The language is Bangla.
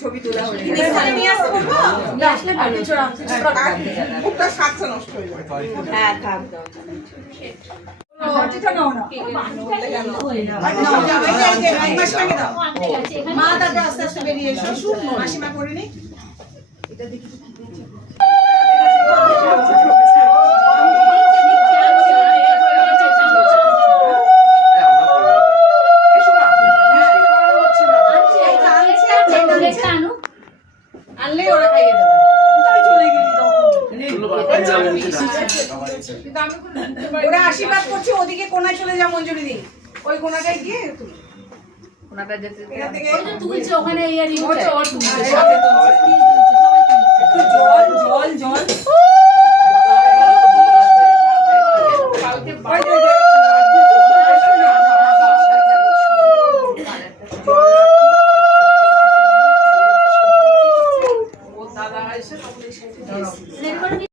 ছবি তোলা নষ্ট হয়ে যাবে। হ্যাঁ থাক মা তারপর আস্তে আস্তে বেরিয়ে এসো। মাসিমা করে নি এটা দেখি আনলে ওরা খাইয়ে দেবে। ওরা আশীর্বাদ করছে ওদিকে কোনায় চলে যা মঞ্জুরি দি ওই কোনাটায় গিয়ে কোনাটা যেতে তুলছে ওখানে জল জল দাদা এসে তখন